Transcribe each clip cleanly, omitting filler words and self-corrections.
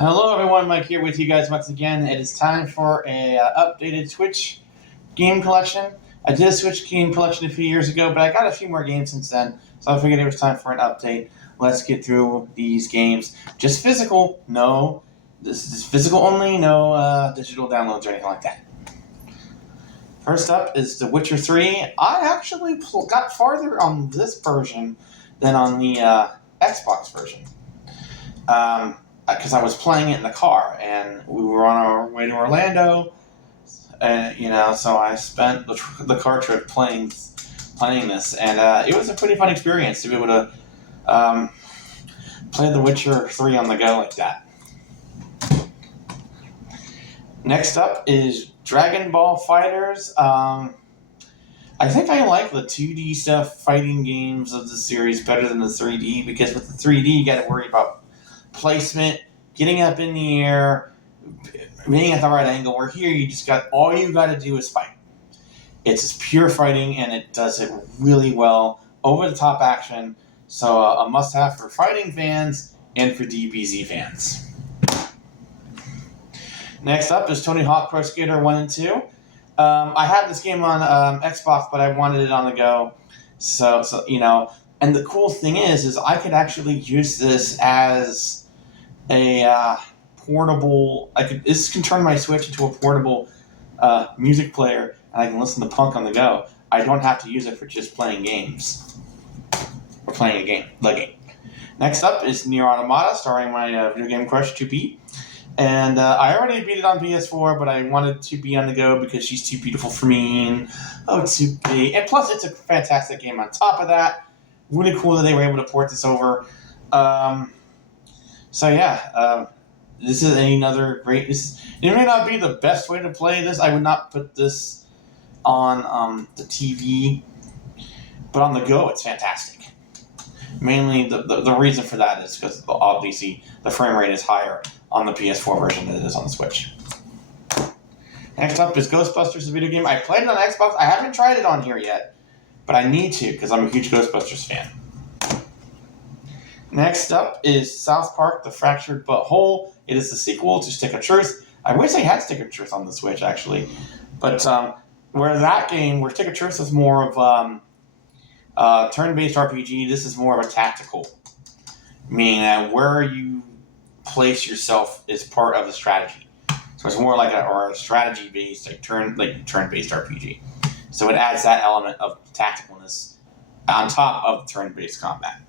Hello, everyone. Mike here with you guys once again. It is time for a updated Switch game collection. I did a Switch game collection a few years ago, but I got a few more games since then, so I figured it was time for an update. Let's get through these games. Just physical, no. This is physical only, no digital downloads or anything like that. First up is The Witcher 3. I actually got farther on this version than on the Xbox version. Because I was playing it in the car, and we were on our way to Orlando, and so I spent the car trip playing this, and it was a pretty fun experience to be able to play The Witcher 3 on the go like that. Next up is Dragon Ball FighterZ. I think I like the 2D stuff fighting games of the series better than the 3D, because with the 3D you got to worry about placement, getting up in the air, being at the right angle, where here all you got to do is fight. It's just pure fighting, and it does it really well. Over the top action, so a must have for fighting fans and for DBZ fans. Next up is Tony Hawk Pro Skater 1 and 2. I had this game on Xbox, but I wanted it on the go. So and the cool thing is I could actually use this as a portable. This can turn my Switch into a portable music player, and I can listen to punk on the go. I don't have to use it for just playing games or playing the game. Next up is Nier Automata, starring my video game crush 2B. And I already beat it on PS4, but I wanted 2B on the go because she's too beautiful for me. And 2B. And plus, it's a fantastic game on top of that. Really cool that they were able to port this over. This is another great. It may not be the best way to play this. I would not put this on the TV, but on the go, it's fantastic. Mainly, the reason for that is because obviously the frame rate is higher on the PS4 version than it is on the Switch. Next up is Ghostbusters, the video game. I played it on Xbox. I haven't tried it on here yet, but I need to because I'm a huge Ghostbusters fan. Next up is South Park: The Fractured But Whole. It is the sequel to Stick of Truth. I wish they had Stick of Truth on the Switch, actually. But where Stick of Truth is more of turn-based RPG, this is more of a tactical. Meaning that where you place yourself is part of the strategy. So it's more like a strategy-based, turn-based RPG. So it adds that element of tacticalness on top of the turn-based combat.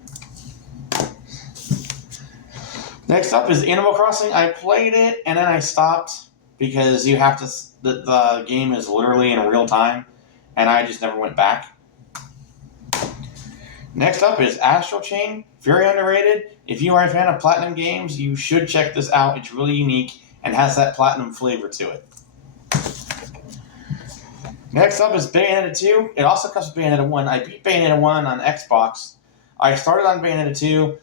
Next up is Animal Crossing. I played it and then I stopped because you have to. The game is literally in real time, and I just never went back. Next up is Astral Chain. Very underrated. If you are a fan of Platinum games, you should check this out. It's really unique and has that Platinum flavor to it. Next up is Bayonetta 2. It also comes with Bayonetta 1. I beat Bayonetta 1 on Xbox. I started on Bayonetta 2,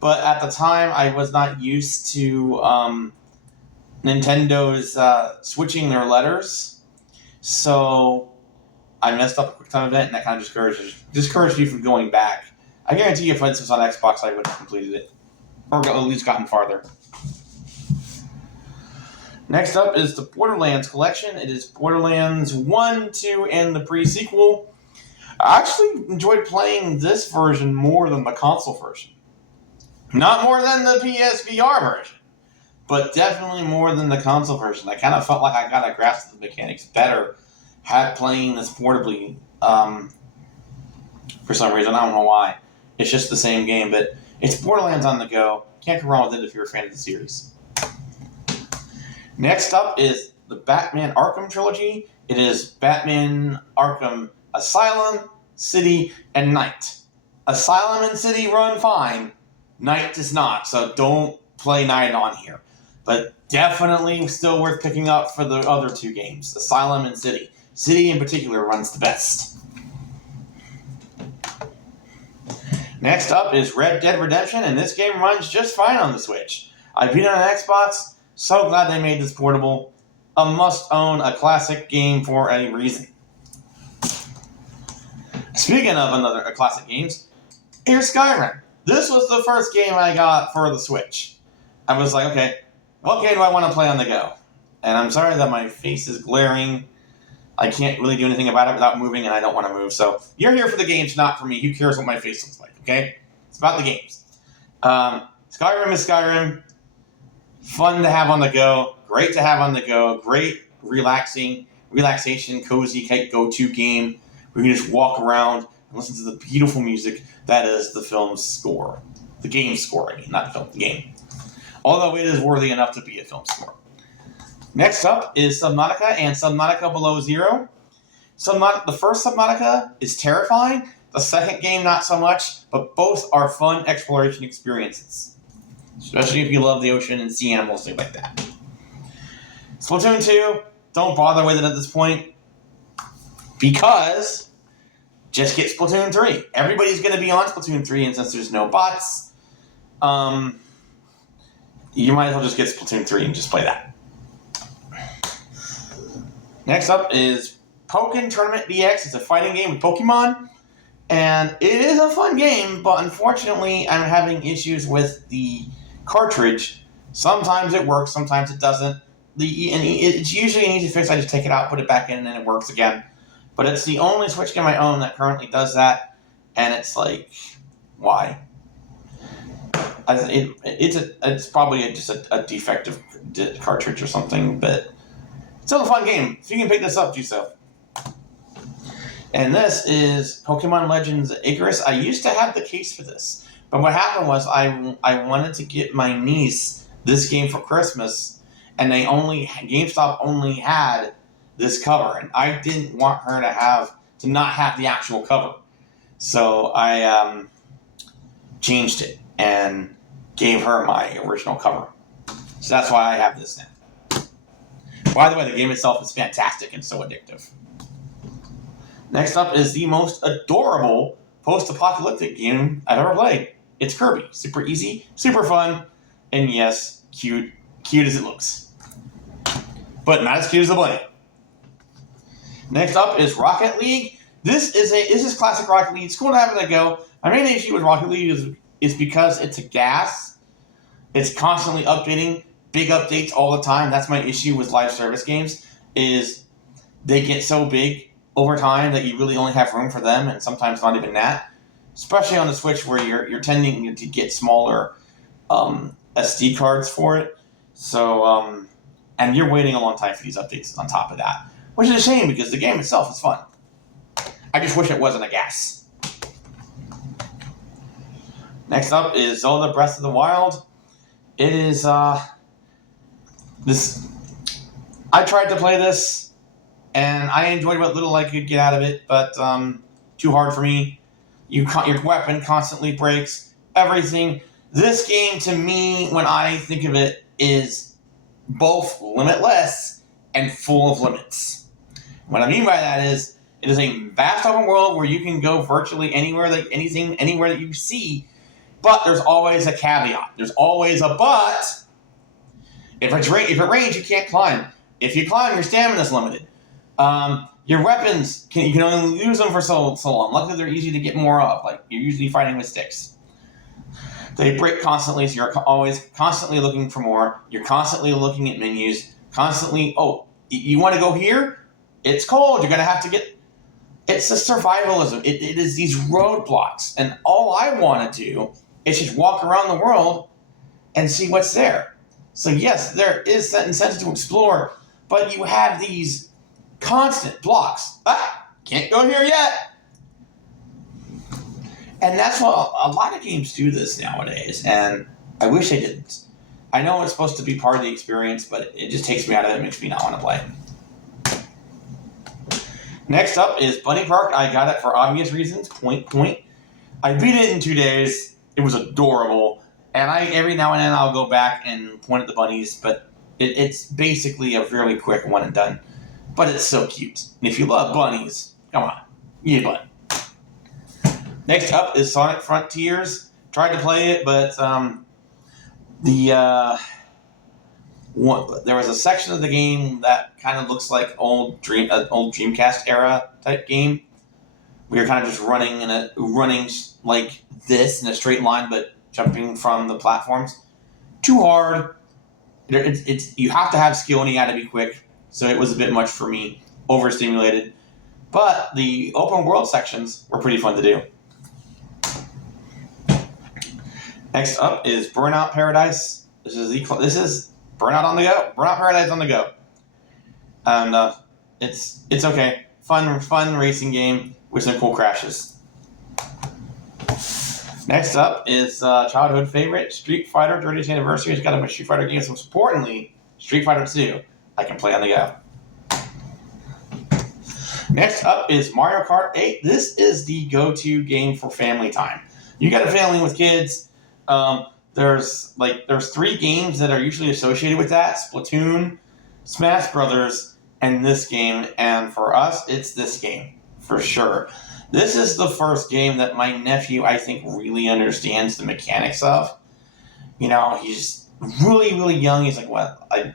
but at the time I was not used to Nintendo's switching their letters. So I messed up a quick time event, and that kind of discouraged me from going back. I guarantee you if this was on Xbox, I would have completed it. Or at least gotten farther. Next up is the Borderlands collection. It is Borderlands 1, 2, and the pre-sequel. I actually enjoyed playing this version more than the console version. Not more than the PSVR version, but definitely more than the console version. I kind of felt like I got a grasp of the mechanics better playing this portably for some reason. I don't know why. It's just the same game, but it's Borderlands on the go. Can't go wrong with it if you're a fan of the series. Next up is the Batman Arkham trilogy. It is Batman Arkham Asylum, City, and Night. Asylum and City run fine. Night does not, so don't play Night on here. But definitely still worth picking up for the other two games, Asylum and City. City in particular runs the best. Next up is Red Dead Redemption, and this game runs just fine on the Switch. I beat it on Xbox. So glad they made this portable. A must-own, a classic game for a reason. Speaking of classic games, here's Skyrim. This was the first game I got for the Switch. I was like, okay, what game do I want to play on the go? And I'm sorry that my face is glaring. I can't really do anything about it without moving, and I don't want to move. So you're here for the games, not for me. Who cares what my face looks like, okay? It's about the games. Skyrim is Skyrim. Fun to have on the go. Great to have on the go. Great relaxation, cozy go-to game where you can just walk around and listen to the beautiful music that is the film's score. The game score, I mean, not the film, the game. Although it is worthy enough to be a film score. Next up is Subnautica and Subnautica Below Zero. The first Subnautica is terrifying. The second game, not so much, but both are fun exploration experiences. Especially if you love the ocean and sea animals, things like that. Splatoon 2, don't bother with it at this point. Because, just get Splatoon 3. Everybody's going to be on Splatoon 3, and since there's no bots, you might as well just get Splatoon 3 and just play that. Next up is Pokken Tournament DX. It's a fighting game with Pokemon. And it is a fun game, but unfortunately I'm having issues with the cartridge. Sometimes it works, sometimes it doesn't. It's usually an easy fix. I just take it out, put it back in, and then it works again. But it's the only Switch game I own that currently does that. And it's like, why? It's probably just a defective cartridge or something, but it's still a fun game. If you can pick this up, do so. And this is Pokemon Legends Icarus. I used to have the case for this, but what happened was I wanted to get my niece this game for Christmas, and GameStop only had this cover, and I didn't want her to not have the actual cover, so I changed it and gave her my original cover. So that's why I have this now. By the way, the game itself is fantastic and so addictive. Next up is the most adorable post-apocalyptic game I've ever played. It's Kirby. Super easy, super fun, and yes, cute. Cute as it looks. But not as cute as the Bunny. Next up is Rocket League. This is classic Rocket League. It's cool to have it go. My main issue with Rocket League is because it's a gas. It's constantly updating. Big updates all the time. That's my issue with live service games, is they get so big over time that you really only have room for them, and sometimes not even that. Especially on the Switch, where you're tending to get smaller SD cards for it. So, and you're waiting a long time for these updates on top of that, which is a shame because the game itself is fun. I just wish it wasn't a gas. Next up is Zelda Breath of the Wild. It is this. I tried to play this, and I enjoyed what little I could get out of it, but too hard for me. Your weapon constantly breaks. Everything. This game, to me, when I think of it, is both limitless and full of limits. What I mean by that is, it is a vast open world where you can go virtually anywhere that you see, but there's always a caveat. There's always a but. If it rains, you can't climb. If you climb, your stamina's limited. Your weapons, you can only use them for so long. Luckily, they're easy to get more of. Like, you're usually fighting with sticks. They break constantly, so you're always constantly looking for more. You're constantly looking at menus. Constantly, you want to go here? It's cold. You're going to have to get... It's a survivalism. It is these roadblocks. And all I want to do is just walk around the world and see what's there. So yes, there is that incentive to explore, but you have these constant blocks. Can't go here yet. And that's what a lot of games do this nowadays, and I wish they didn't. I know it's supposed to be part of the experience, but it just takes me out of it and makes me not want to play. Next up is Bunny Park. I got it for obvious reasons. Point. I beat it in 2 days. It was adorable. And every now and then I'll go back and point at the bunnies, but it's basically a fairly quick one and done. But it's so cute. And if you love bunnies, come on, you need a bunny. Next up is Sonic Frontiers. Tried to play it, but there was a section of the game that kind of looks like old Dreamcast era type game. We were kind of just running like this in a straight line, but jumping from the platforms. Too hard. It's you have to have skill and you got to be quick. So it was a bit much for me, overstimulated. But the open world sections were pretty fun to do. Next up is Burnout Paradise. This is Burnout on the go. Burnout Paradise on the go, and it's okay. Fun racing game with some cool crashes. Next up is childhood favorite Street Fighter 30th Anniversary. It's got a Street Fighter games. Most importantly, Street Fighter 2. I can play on the go. Next up is Mario Kart 8. This is the go-to game for family time. You got a family with kids. There's 3 games that are usually associated with that: Splatoon, Smash Brothers, and this game. And for us, it's this game for sure. This is the first game that my nephew, I think, really understands the mechanics of. He's really, really young. He's like what? I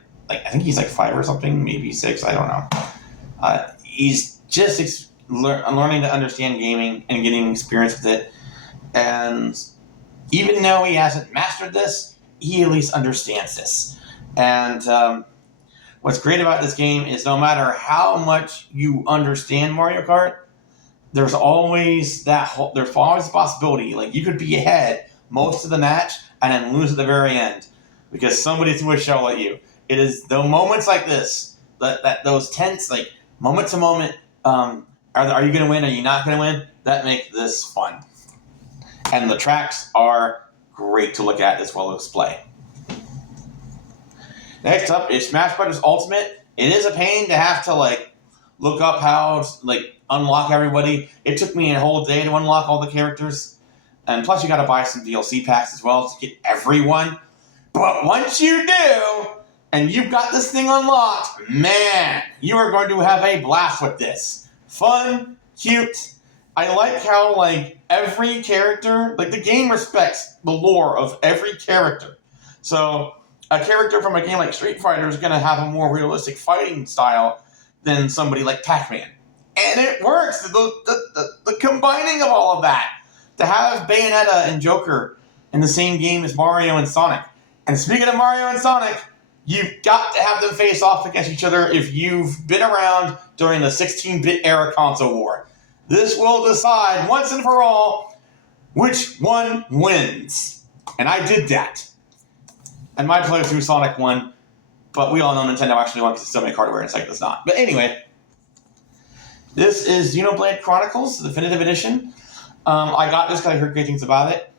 think he's like 5 or something, maybe 6. I don't know. He's just learning to understand gaming and getting experience with it. And even though he hasn't mastered this, he at least understands this. And what's great about this game is no matter how much you understand Mario Kart, there's always there's always a possibility. Like, you could be ahead most of the match and then lose at the very end because somebody threw a shell at you. It is the moments like this, that those tense, like, moment to moment, are you going to win? Are you not going to win? That make this fun. And the tracks are great to look at as well as play. Next up is Smash Bros. Ultimate. It is a pain to have to look up how unlock everybody. It took me a whole day to unlock all the characters. And plus you got to buy some DLC packs as well to get everyone. But once you do, and you've got this thing unlocked, man, you are going to have a blast with this. Fun, cute. I like how, every character, the game respects the lore of every character. So, a character from a game like Street Fighter is going to have a more realistic fighting style than somebody like Pac-Man. And it works! The combining of all of that. To have Bayonetta and Joker in the same game as Mario and Sonic. And speaking of Mario and Sonic, you've got to have them face off against each other if you've been around during the 16-bit era console war. This will decide once and for all which one wins. And I did that. And my playthrough Sonic won, but we all know Nintendo actually won because it still make hardware and Sega does not. But anyway, this is Xenoblade Chronicles, the Definitive Edition. I got this because I heard great things about it.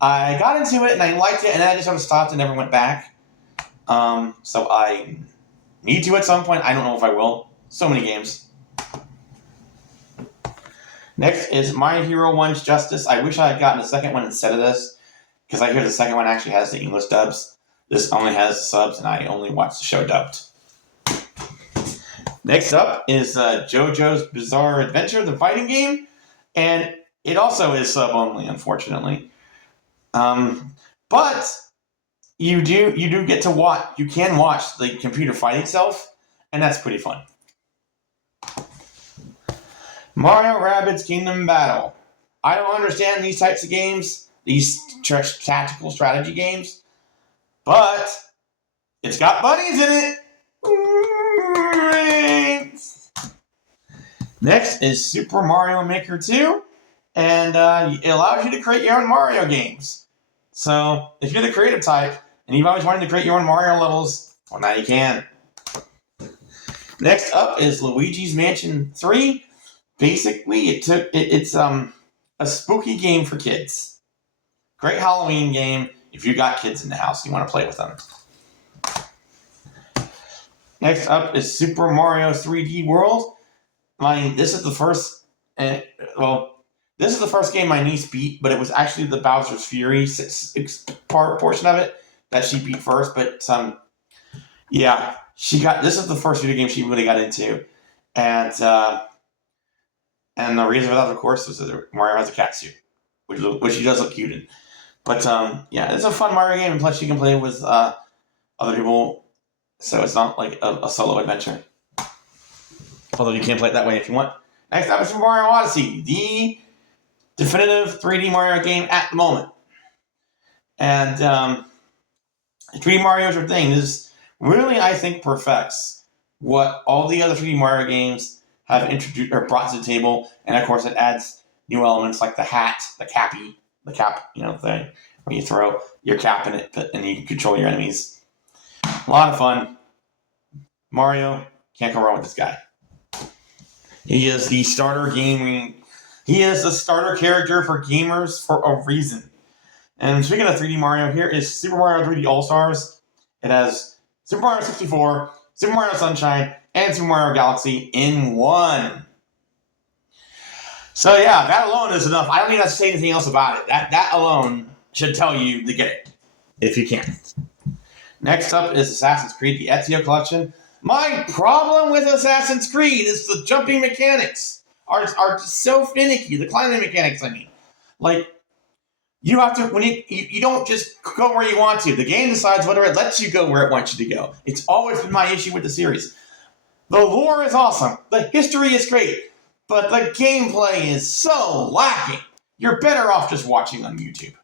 I got into it and I liked it, and then I just sort of stopped and never went back. So I need to at some point. I don't know if I will. So many games. Next is My Hero 1's Justice. I wish I had gotten the second one instead of this, because I hear the second one actually has the English dubs. This only has subs, and I only watch the show dubbed. Next up is JoJo's Bizarre Adventure, the fighting game, and it also is sub-only, unfortunately. But you do get to watch. You can watch the computer fight itself, and that's pretty fun. Mario Rabbids Kingdom Battle. I don't understand these types of games, these tactical strategy games, but it's got bunnies in it. Great. Next is Super Mario Maker 2, and it allows you to create your own Mario games. So if you're the creative type and you've always wanted to create your own Mario levels, well, now you can. Next up is Luigi's Mansion 3. Basically, it's a spooky game for kids. Great Halloween game if you got kids in the house and you want to play with them. Next up is Super Mario 3D World. This is the first game my niece beat, but it was actually the Bowser's Fury portion of it that she beat first. But this is the first video game she really got into, and the reason for that, of course, is that Mario has a cat suit, which he does look cute in. But it's a fun Mario game, and plus you can play with other people, so it's not like a solo adventure. Although you can play it that way if you want. Next up is Super Mario Odyssey, the definitive 3D Mario game at the moment. And 3D Mario is your thing. really, I think, perfects what all the other 3D Mario games have introduced or brought to the table. And of course, it adds new elements like the hat, the cap, thing where you throw your cap in it and you can control your enemies. A lot of fun. Mario, can't go wrong with this guy. He is the starter gaming. He is the starter character for gamers for a reason. And speaking of 3D Mario, here is Super Mario 3D All Stars. It has Super Mario 64, Super Mario Sunshine, and Super Mario Galaxy in one. So yeah, that alone is enough. I don't need to say anything else about it. That alone should tell you to get it, if you can. Next up is Assassin's Creed, the Ezio Collection. My problem with Assassin's Creed is the jumping mechanics are so finicky. The climbing mechanics, I mean. Like, you have to, when you don't just go where you want to. The game decides whether it lets you go where it wants you to go. It's always been my issue with the series. The lore is awesome. The history is great. But the gameplay is so lacking. You're better off just watching on YouTube.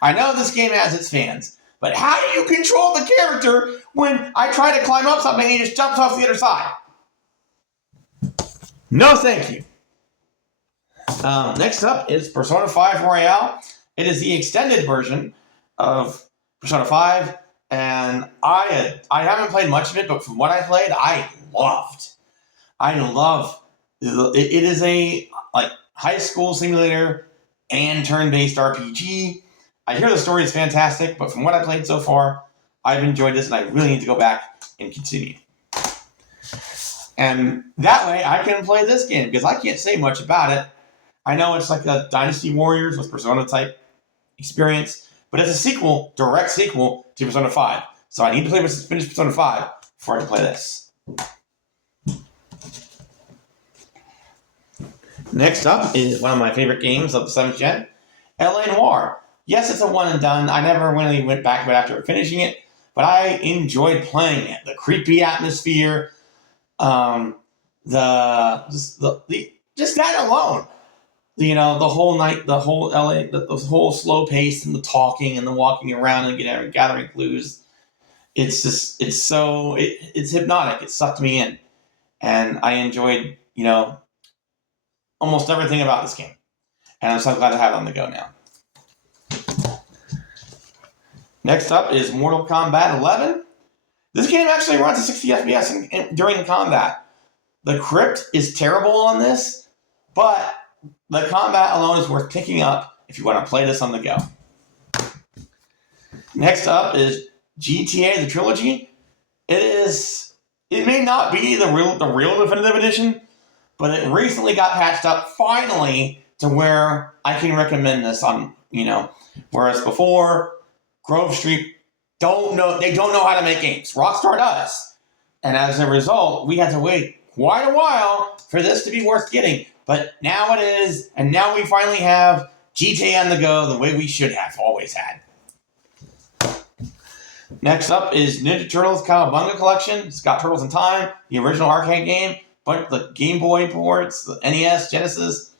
I know this game has its fans, but how do you control the character when I try to climb up something and he just jumps off the other side? No thank you. Next up is Persona 5 Royale. It is the extended version of Persona 5, and I haven't played much of it, but from what I played, I loved. It is a high school simulator and turn-based RPG. I hear the story is fantastic, but from what I played so far, I've enjoyed this, and I really need to go back and continue. And that way, I can play this game, because I can't say much about it. I know it's like a Dynasty Warriors with Persona-type experience, but it's a sequel, direct sequel to Persona 5. So I need to finish Persona 5 before I can play this. Next up is one of my favorite games of the 7th gen, L.A. Noire. Yes, it's a one and done. I never really went back to it after finishing it, but I enjoyed playing it. The creepy atmosphere, just that alone. The whole night, the whole LA, the whole slow pace and the talking and the walking around and gathering clues. It's hypnotic. It sucked me in, and I enjoyed almost everything about this game. And I'm so glad to have it on the go now. Next up is Mortal Kombat 11. This game actually runs at 60 FPS during the combat. The crypt is terrible on this, but the combat alone is worth picking up if you want to play this on the go. Next up is GTA the Trilogy. It may not be the real definitive edition, but it recently got patched up finally to where I can recommend this on, whereas before Grove Street don't know how to make games. Rockstar does. And as a result, we had to wait quite a while for this to be worth getting. But now it is, and now we finally have GTA on the go the way we should have always had. Next up is Ninja Turtles Cowabunga Collection. It's got Turtles in Time, the original arcade game, but the Game Boy ports, the NES, Genesis,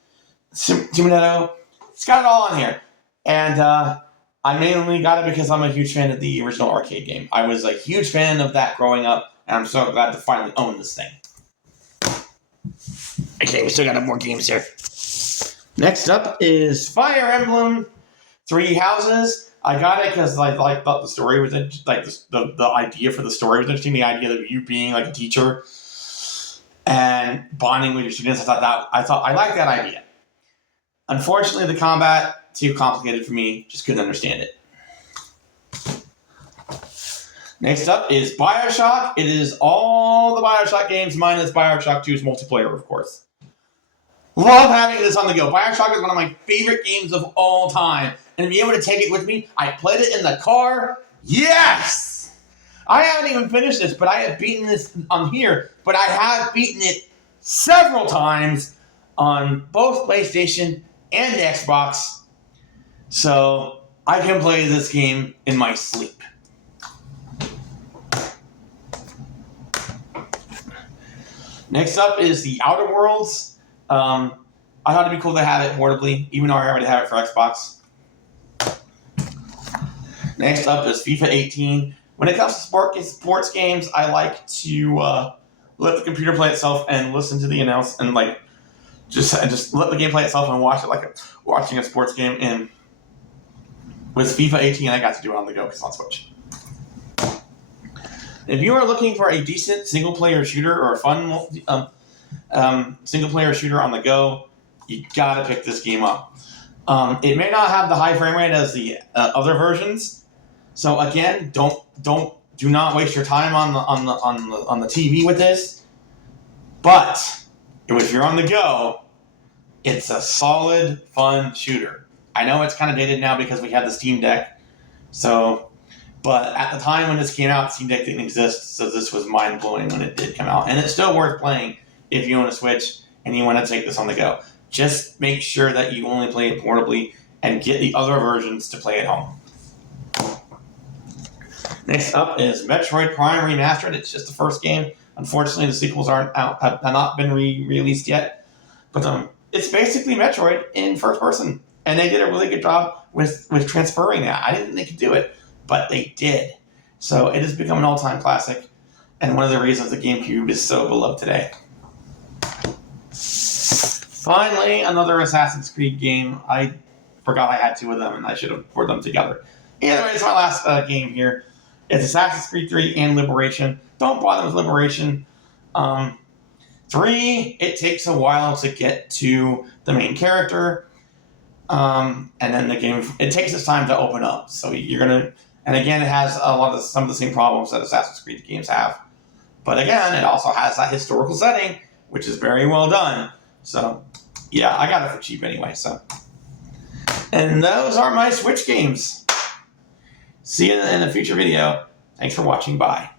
Super Nintendo. It's got it all on here. And I mainly got it because I'm a huge fan of the original arcade game. I was a huge fan of that growing up, and I'm so glad to finally own this thing. Okay, we still got more games here. Next up is Fire Emblem Three Houses. I got it because I thought the story was the idea for the story was interesting. The idea of you being like a teacher and bonding with your students. I liked that idea. Unfortunately, the combat too complicated for me. Just couldn't understand it. Next up is BioShock. It is all the BioShock games minus BioShock 2's multiplayer, of course. Love having this on the go. BioShock is one of my favorite games of all time. And to be able to take it with me, I played it in the car. Yes! I haven't even finished this, but I have beaten this on here. But I have beaten it several times on both PlayStation and Xbox. So I can play this game in my sleep. Next up is the Outer Worlds. I thought it'd be cool to have it portably, even though I already have it for Xbox. Next up is FIFA 18. When it comes to sports games, I like to let the computer play itself and listen to the announce and like just let the game play itself and watch it like watching a sports game. And with FIFA 18, I got to do it on the go because on Switch. If you are looking for a decent single-player shooter or a fun single-player shooter on the go, you gotta pick this game up. It may not have the high frame rate as the other versions, so again, do not waste your time on the TV with this. But if you're on the go, it's a solid, fun shooter. I know it's kind of dated now because we have the Steam Deck, but at the time when this came out, Steam Deck didn't exist, so this was mind-blowing when it did come out. And it's still worth playing if you own a Switch and you want to take this on the go. Just make sure that you only play it portably and get the other versions to play at home. Next up is Metroid Prime Remastered. It's just the first game. Unfortunately, the sequels aren't out, have not been released yet. But it's basically Metroid in first person. And they did a really good job with transferring that. I didn't think they could do it, but they did. So it has become an all-time classic, and one of the reasons the GameCube is so beloved today. Finally, another Assassin's Creed game. I forgot I had two of them, and I should have put them together. Anyway, it's my last game here. It's Assassin's Creed 3 and Liberation. Don't bother with Liberation. 3, it takes a while to get to the main character. And then the game, it takes its time to open up. So you're going to, and again, it has some of the same problems that Assassin's Creed games have. But again, it also has that historical setting, which is very well done. So, yeah, I got it for cheap anyway. So, and those are my Switch games. See you in a future video. Thanks for watching. Bye.